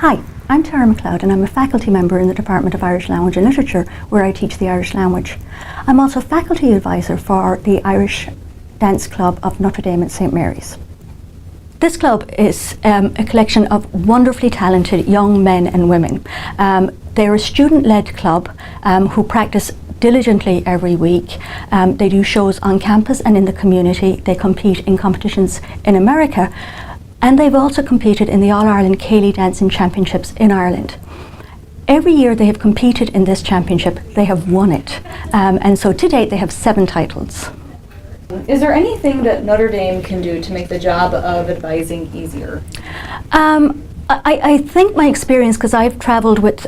Hi, I'm Tara McLeod and I'm a faculty member in the Department of Irish Language and Literature where I teach the Irish language. I'm also faculty advisor for the Irish Dance Club of Notre Dame and St Mary's. This club is a collection of wonderfully talented young men and women. They're a student-led club who practice diligently every week. They do shows on campus and in the community. They compete in competitions in America. And they've also competed in the All-Ireland Céilí Dancing Championships in Ireland. Every year they have competed in this championship, they have won it. And so to date they have 7 titles. Is there anything that Notre Dame can do to make the job of advising easier? I think my experience, because I've travelled with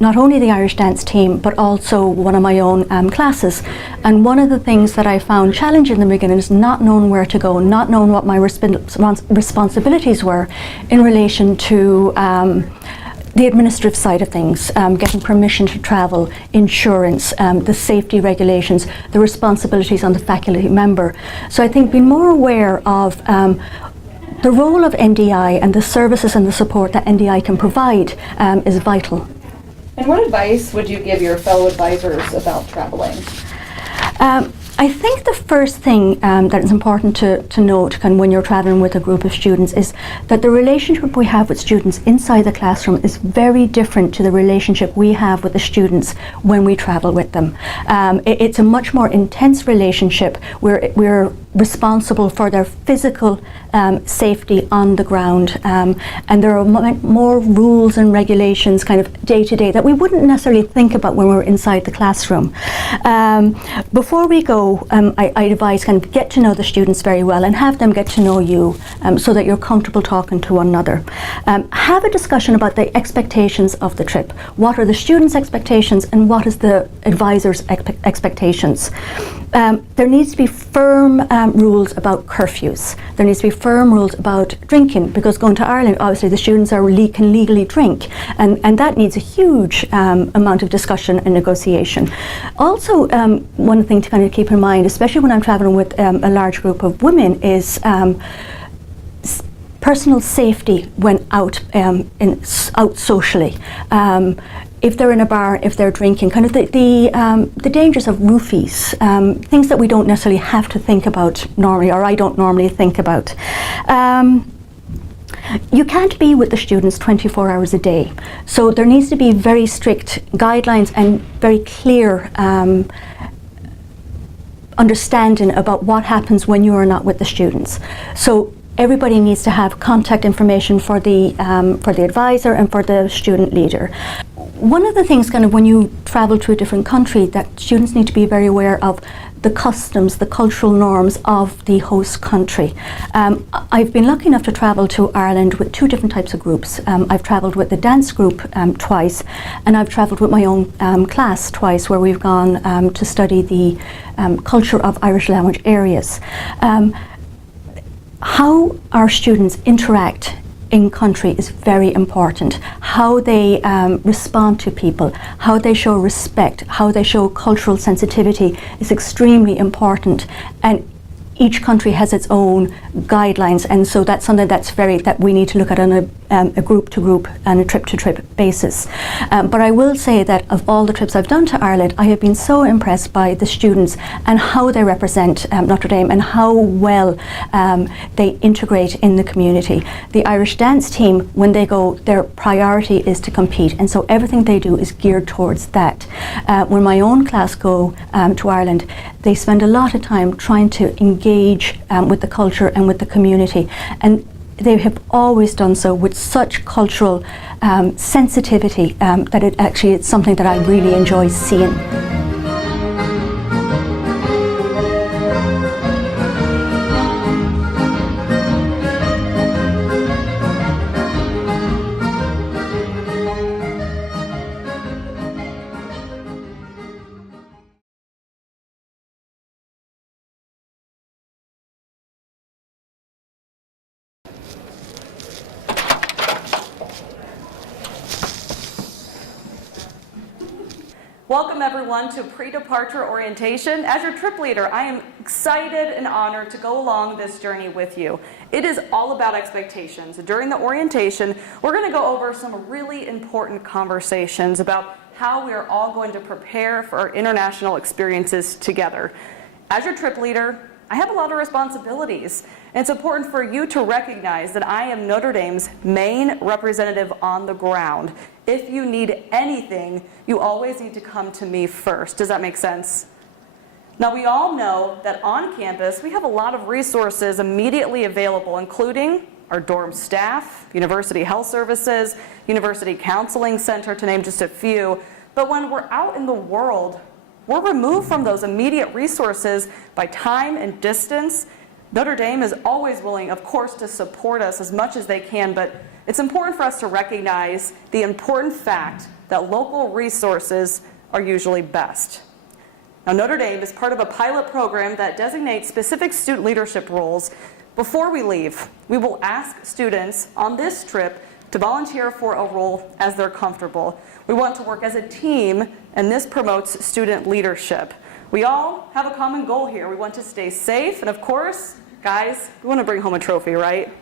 not only the Irish dance team but also one of my own classes, and one of the things that I found challenging in the beginning is not knowing where to go, not knowing what my responsibilities were in relation to the administrative side of things, getting permission to travel, insurance, the safety regulations, the responsibilities on the faculty member. So I think being more aware of the role of NDI and the services and the support that NDI can provide is vital. And what advice would you give your fellow advisors about traveling? I think the first thing that is important to note when you're traveling with a group of students is that the relationship we have with students inside the classroom is very different to the relationship we have with the students when we travel with them. It's a much more intense relationship where we're responsible for their physical safety on the ground, and there are more rules and regulations kind of day to day that we wouldn't necessarily think about when we're inside the classroom. Before we go, I advise kind of get to know the students very well and have them get to know you so that you're comfortable talking to one another. Have a discussion about the expectations of the trip. What are the students' expectations and what is the advisor's expectations? There needs to be firm rules about curfews. There needs to be firm rules about drinking, because going to Ireland, obviously the students can legally drink, and that needs a huge amount of discussion and negotiation. Also, one thing to kind of keep in mind, especially when I'm traveling with a large group of women, is personal safety when out socially. If they're in a bar, if they're drinking, kind of the dangers of roofies, things that we don't necessarily have to think about normally, or I don't normally think about. You can't be with the students 24 hours a day, so there needs to be very strict guidelines and very clear understanding about what happens when you are not with the students. So everybody needs to have contact information for the advisor and for the student leader. One of the things kind of when you travel to a different country that students need to be very aware of the customs, the cultural norms of the host country. I've been lucky enough to travel to Ireland with 2 different types of groups. I've travelled with the dance group twice, and I've travelled with my own class twice, where we've gone to study the culture of Irish language areas. How our students interact in country is very important. How they respond to people, how they show respect, how they show cultural sensitivity is extremely important. And each country has its own guidelines, and so that's something that we need to look at on a group-to-group and a trip-to-trip basis. But I will say that of all the trips I've done to Ireland, I have been so impressed by the students and how they represent Notre Dame and how well they integrate in the community. The Irish dance team, when they go, their priority is to compete, and so everything they do is geared towards that. When my own class go to Ireland, they spend a lot of time trying to engage with the culture and with the community, and they have always done so with such cultural sensitivity that it's something that I really enjoy seeing. Welcome everyone to pre-departure orientation. As your trip leader, I am excited and honored to go along this journey with you. It is all about expectations. During the orientation, we're going to go over some really important conversations about how we are all going to prepare for our international experiences together. As your trip leader, I have a lot of responsibilities, and it's important for you to recognize that I am Notre Dame's main representative on the ground. If you need anything, you always need to come to me first. Does that make sense? Now, we all know that on campus, we have a lot of resources immediately available, including our dorm staff, University Health Services, University Counseling Center, to name just a few. But when we're out in the world, we're removed from those immediate resources by time and distance. Notre Dame is always willing, of course, to support us as much as they can, but it's important for us to recognize the important fact that local resources are usually best. Now, Notre Dame is part of a pilot program that designates specific student leadership roles. Before we leave, we will ask students on this trip to volunteer for a role as they're comfortable. We want to work as a team, and this promotes student leadership. We all have a common goal here. We want to stay safe, and of course, guys, we want to bring home a trophy, right?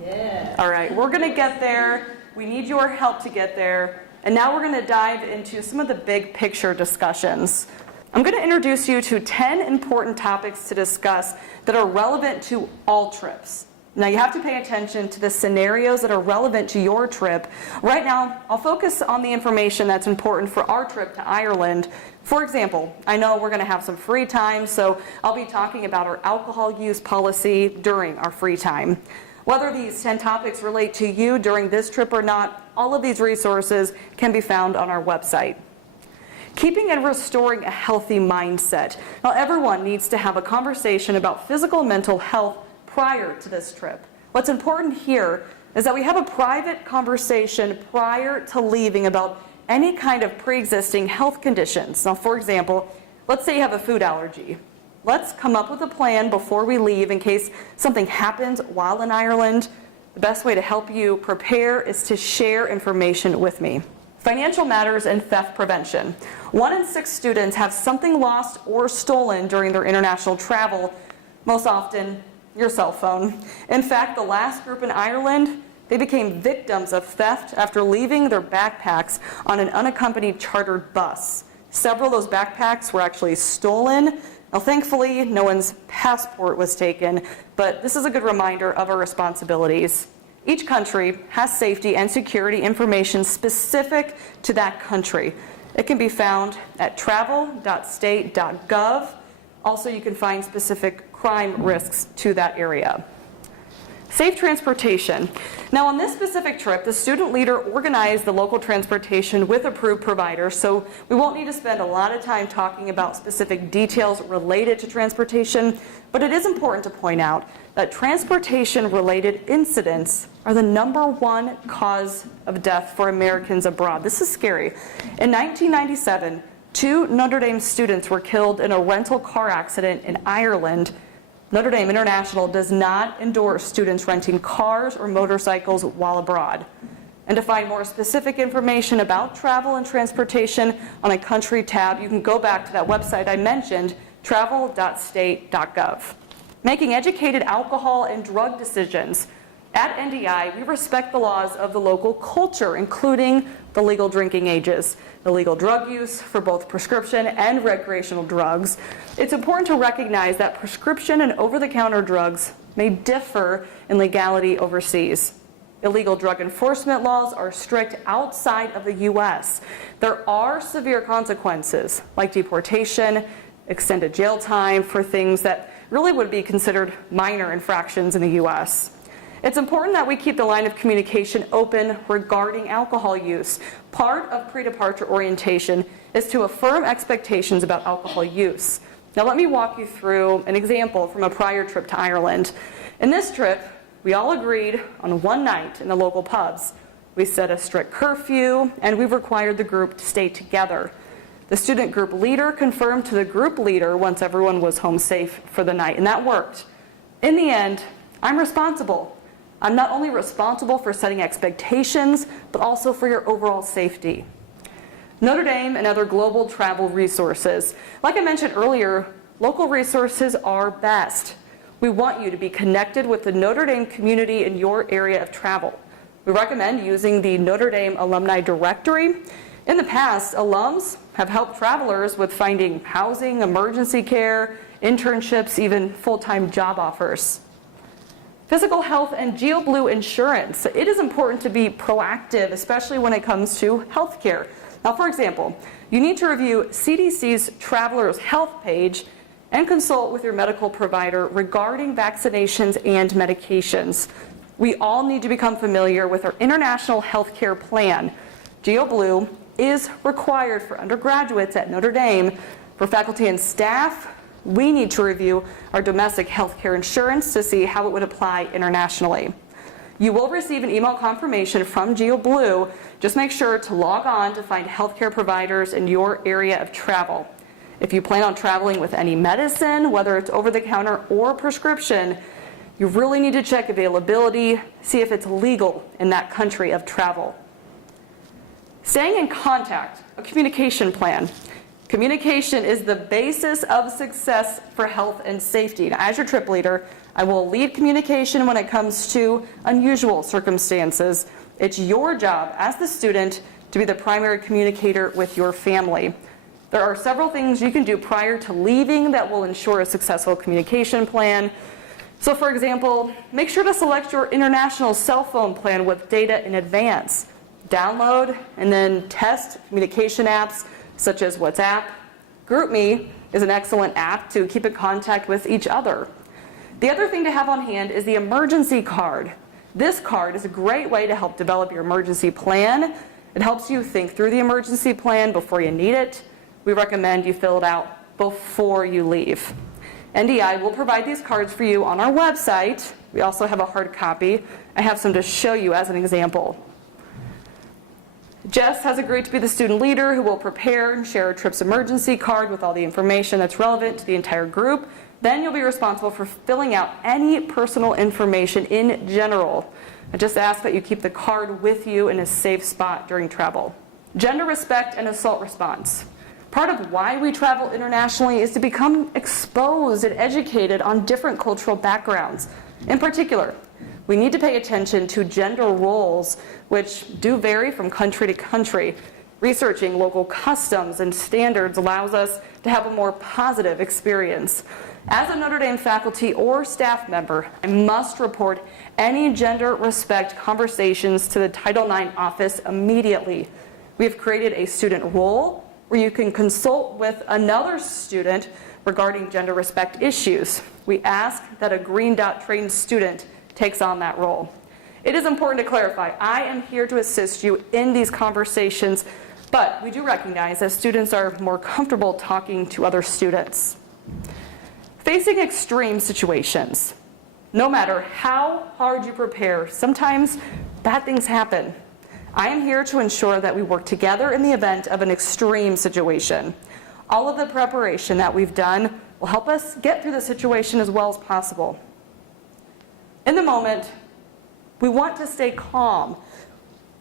Yeah. All right, we're going to get there. We need your help to get there. And now we're going to dive into some of the big picture discussions. I'm going to introduce you to 10 important topics to discuss that are relevant to all trips. Now, you have to pay attention to the scenarios that are relevant to your trip. Right now, I'll focus on the information that's important for our trip to Ireland. For example, I know we're going to have some free time, so I'll be talking about our alcohol use policy during our free time. Whether these 10 topics relate to you during this trip or not, all of these resources can be found on our website. Keeping and restoring a healthy mindset. Now, everyone needs to have a conversation about physical and mental health prior to this trip. What's important here is that we have a private conversation prior to leaving about any kind of pre-existing health conditions. Now, for example, let's say you have a food allergy. Let's come up with a plan before we leave in case something happens while in Ireland. The best way to help you prepare is to share information with me. Financial matters and theft prevention. 1 in 6 students have something lost or stolen during their international travel, most often your cell phone. In fact, the last group in Ireland, they became victims of theft after leaving their backpacks on an unaccompanied chartered bus. Several of those backpacks were actually stolen. Now, thankfully, no one's passport was taken, but this is a good reminder of our responsibilities. Each country has safety and security information specific to that country. It can be found at travel.state.gov. Also, you can find specific crime risks to that area. Safe transportation. Now, on this specific trip, the student leader organized the local transportation with approved providers, so we won't need to spend a lot of time talking about specific details related to transportation, but it is important to point out that transportation-related incidents are the #1 cause of death for Americans abroad. This is scary. In 1997, 2 Notre Dame students were killed in a rental car accident in Ireland. Notre Dame International does not endorse students renting cars or motorcycles while abroad. And to find more specific information about travel and transportation on a country tab, you can go back to that website I mentioned, travel.state.gov. Making educated alcohol and drug decisions. At NDI, we respect the laws of the local culture, including the legal drinking ages, the legal drug use for both prescription and recreational drugs. It's important to recognize that prescription and over-the-counter drugs may differ in legality overseas. Illegal drug enforcement laws are strict outside of the U.S. There are severe consequences, like deportation, extended jail time for things that really would be considered minor infractions in the U.S. It's important that we keep the line of communication open regarding alcohol use. Part of pre-departure orientation is to affirm expectations about alcohol use. Now, let me walk you through an example from a prior trip to Ireland. In this trip, we all agreed on one night in the local pubs. We set a strict curfew, and we required the group to stay together. The student group leader confirmed to the group leader once everyone was home safe for the night, and that worked. In the end, I'm responsible. I'm not only responsible for setting expectations, but also for your overall safety. Notre Dame and other global travel resources. Like I mentioned earlier, local resources are best. We want you to be connected with the Notre Dame community in your area of travel. We recommend using the Notre Dame Alumni Directory. In the past, alums have helped travelers with finding housing, emergency care, internships, even full-time job offers. Physical health and GeoBlue insurance. It is important to be proactive, especially when it comes to healthcare. Now, for example, you need to review CDC's Traveler's Health page and consult with your medical provider regarding vaccinations and medications. We all need to become familiar with our international healthcare plan. GeoBlue is required for undergraduates at Notre Dame. For faculty and staff, we need to review our domestic healthcare insurance to see how it would apply internationally. You will receive an email confirmation from GeoBlue. Just make sure to log on to find healthcare providers in your area of travel. If you plan on traveling with any medicine, whether it's over-the-counter or prescription, you really need to check availability, see if it's legal in that country of travel. Staying in contact, a communication plan. Communication is the basis of success for health and safety. Now, as your trip leader, I will lead communication when it comes to unusual circumstances. It's your job as the student to be the primary communicator with your family. There are several things you can do prior to leaving that will ensure a successful communication plan. So for example, make sure to select your international cell phone plan with data in advance. Download and then test communication apps such as WhatsApp. GroupMe is an excellent app to keep in contact with each other. The other thing to have on hand is the emergency card. This card is a great way to help develop your emergency plan. It helps you think through the emergency plan before you need it. We recommend you fill it out before you leave. NDI will provide these cards for you on our website. We also have a hard copy. I have some to show you as an example. Jess has agreed to be the student leader who will prepare and share a trip's emergency card with all the information that's relevant to the entire group. Then you'll be responsible for filling out any personal information in general. I just ask that you keep the card with you in a safe spot during travel. Gender respect and assault response. Part of why we travel internationally is to become exposed and educated on different cultural backgrounds. In particular, we need to pay attention to gender roles, which do vary from country to country. Researching local customs and standards allows us to have a more positive experience. As a Notre Dame faculty or staff member, I must report any gender respect conversations to the Title IX office immediately. We have created a student role where you can consult with another student regarding gender respect issues. We ask that a Green Dot trained student takes on that role. It is important to clarify, I am here to assist you in these conversations, but we do recognize that students are more comfortable talking to other students. Facing extreme situations. No matter how hard you prepare, sometimes bad things happen. I am here to ensure that we work together in the event of an extreme situation. All of the preparation that we've done will help us get through the situation as well as possible. In the moment, we want to stay calm.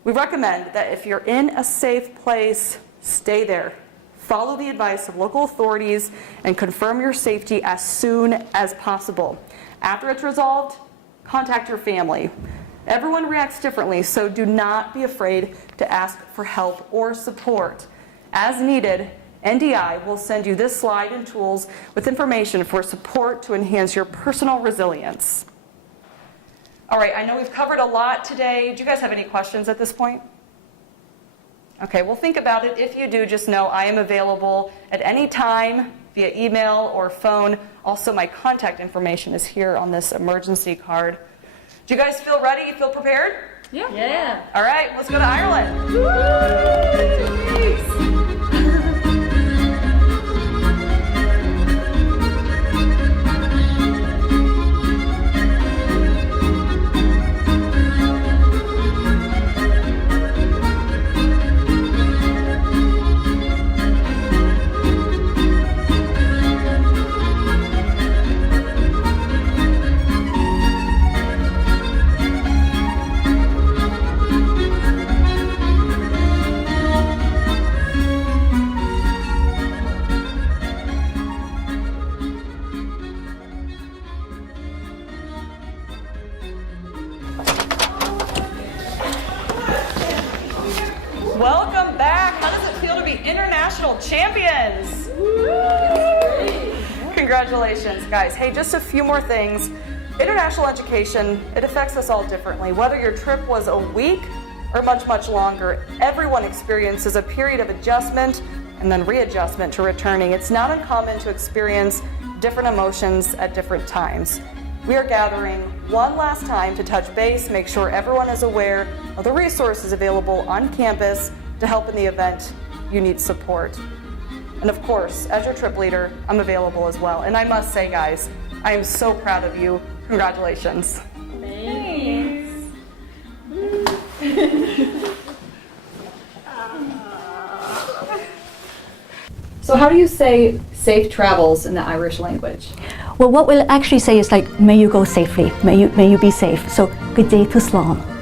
We recommend that if you're in a safe place, stay there. Follow the advice of local authorities and confirm your safety as soon as possible. After it's resolved, contact your family. Everyone reacts differently, so do not be afraid to ask for help or support. As needed, NDI will send you this slide and tools with information for support to enhance your personal resilience. All right, I know we've covered a lot today. Do you guys have any questions at this point? Okay, well think about it. If you do, just know I am available at any time via email or phone. Also, my contact information is here on this emergency card. Do you guys feel ready? Feel prepared? Yeah. All right, let's go to Ireland. national champions. Congratulations, guys. Hey, just a few more things. International education, it affects us all differently. Whether your trip was a week or much, much longer, everyone experiences a period of adjustment and then readjustment to returning. It's not uncommon to experience different emotions at different times. We are gathering one last time to touch base, make sure everyone is aware of the resources available on campus to help in the event you need support. And of course, as your trip leader, I'm available as well. And I must say, guys, I am so proud of you. Congratulations. Thanks. So how do you say safe travels in the Irish language? Well, what we'll actually say is like, may you go safely, may you be safe. So, good day to Slán.